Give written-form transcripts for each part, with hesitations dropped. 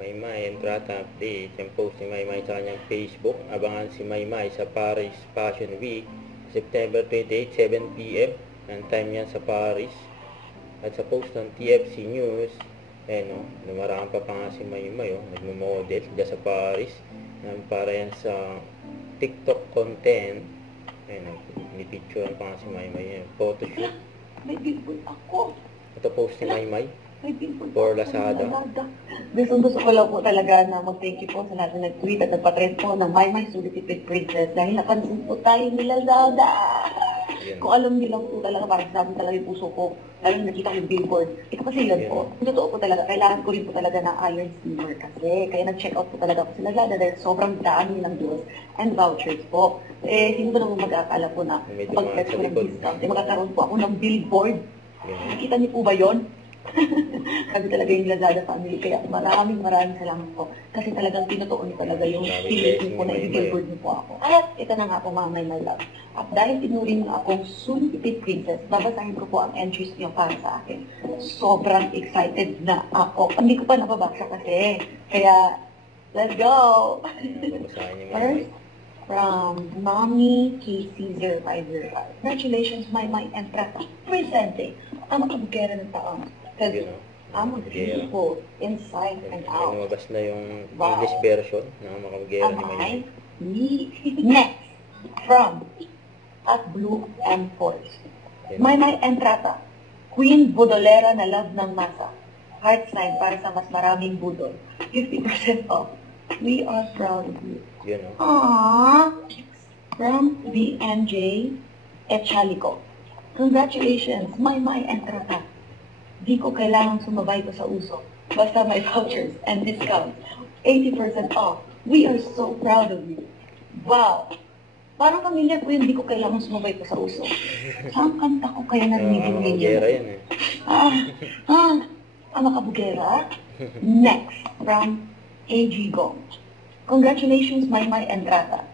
Maymay, Entrata update. Yung post ni Maymay sa kanyang Facebook. Abangan si Maymay sa Paris Fashion Week, September 28, 7 p.m. Ang time yan sa Paris. At sa post ng TFC News, lumaraan pa nga si Maymay, nagmo-model dyan sa Paris. Para yan sa TikTok content. Nipicture pa nga si Maymay. Photoshoot. May billboard ako. Ito post ni Maymay. May billboard For ako. Lazada. Gusto ko lang po talaga na mag-thank you po sa lahat na nag-tweet at nagpatrend po ng Maymay Sulitipid Princess dahil napansin po tayo ni Lazada. Kung alam niyo lang po talaga, parang sabi talaga yung puso ko, lalo nakita ko yung billboard. Ito kasi yun po. Totoo po talaga, kailangan ko rin po talaga ng iron steamer kasi. Kaya nag-check out po talaga ako sa Lazada dahil sobrang dami ng deals and vouchers po. Sino ba naman mag-aakala po na pag-flex ko ng discount, magkakaroon po ako ng billboard. Nakita niyo po ba yun? Sabi talaga yung Lazada family, kaya maraming salamat po. Kasi talagang tinutuon niyo talaga yung feeling po na i-billboard niyo po ako. At ito na nga po mga my love. At dahil tinuring niyo akong Sulitipid Princess, babasahin ko po ang entries niyo para sa akin. Sobrang excited na ako. Hindi ko pa nababasa kasi. Kaya, let's go! First, from Mommy KC0505. Congratulations, my Entrata. Presenting ang kabugera ng taon. Kasi I'm beautiful inside and out. Lumabas na yung English version ng makabugera ni Maymay. Next, from at Blue and Force. Maymay Entrata. Queen Budolera na love ng masa. Heart sign para sa mas maraming budol. 50% off. We are proud of you. Aww. From BNJ Echalico. Congratulations, Maymay Entrata. Di ko kailangang sumabay ko sa uso. Basta may vouchers and discounts. 80% off. We are so proud of you. Wow! Parang familiar ko yun, di ko kailangang sumabay ko sa uso. Saan kanta ko kaya narinig ninyo? Makabugera? Next, from AG Gong. Congratulations, Maymay Entrata.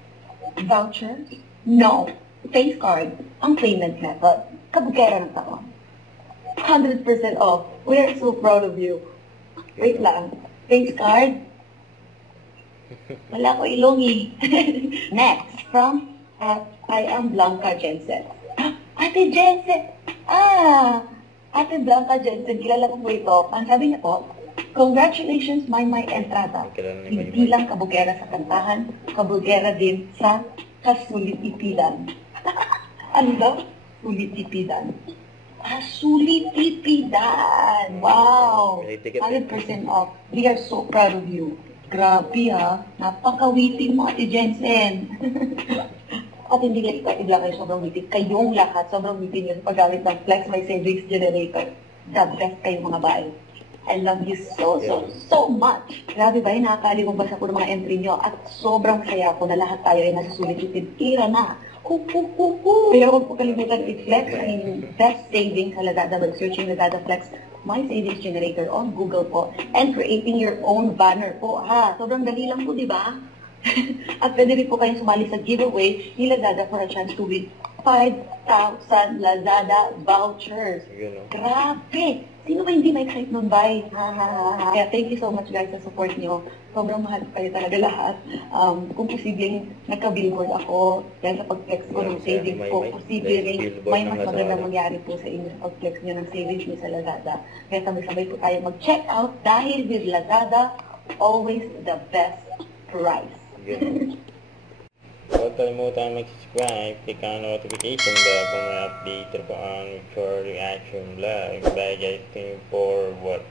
Vouchers? No. Face card, ang payment method. Kabugera ng taon. 100% off. We are so proud of you. Wait lang. Face card? Wala ko ilongi. Next, from I am Blanca Jensen. Ate Jensen! Ate Blanca Jensen, kilala ko po ito. Ang sabi niya po, congratulations, Maymay Entrata. Hindi lang kabugera sa kantahan, kabugera din sa kasulitipidan. Ano daw? Sulitipidan. Sulitipidan! Wow! 100% off. We are so proud of you. Grabe napakawitin mo, Ate Jensen. At hindi lang ikaw, ibla kayo sobrang witin. Kayong lahat, sobrang witin yun paggamit ng Flex My Savings Generator. The best kayo mga bae. I love you so much. Grabe ba yun, nakakalimutan ko ng mga entry nyo at sobrang saya ko na lahat tayo ay nasa Sulitipid era na. Pero huwag po kalimutan i-flex ang inyong best savings sa Lazada by searching Lazada Flex My Savings Generator on Google po and creating your own banner po. Sobrang dali lang po, di ba? At pwede rin po kayong sumali sa giveaway ni Lazada for a chance to win 5,000 Lazada vouchers. Grabe! Sino ba hindi ma-excite nun? Bye! Kaya thank you so much guys sa support nyo. Sobrang mahal kayo talaga lahat. Kung posibleng nagka-billboard ako dahil sa pag-flex ko ng savings ko, posibleng may mas magandang mangyari po sa inyo sa pag-flex nyo ng savings nyo sa Lazada. Kaya sabay-sabay po tayo mag-check out dahil with Lazada, always the best price. Huwag kalimutan mag-subscribe, click ang notification bell kung may update po ang for reaction vlog. Bye guys, looking forward.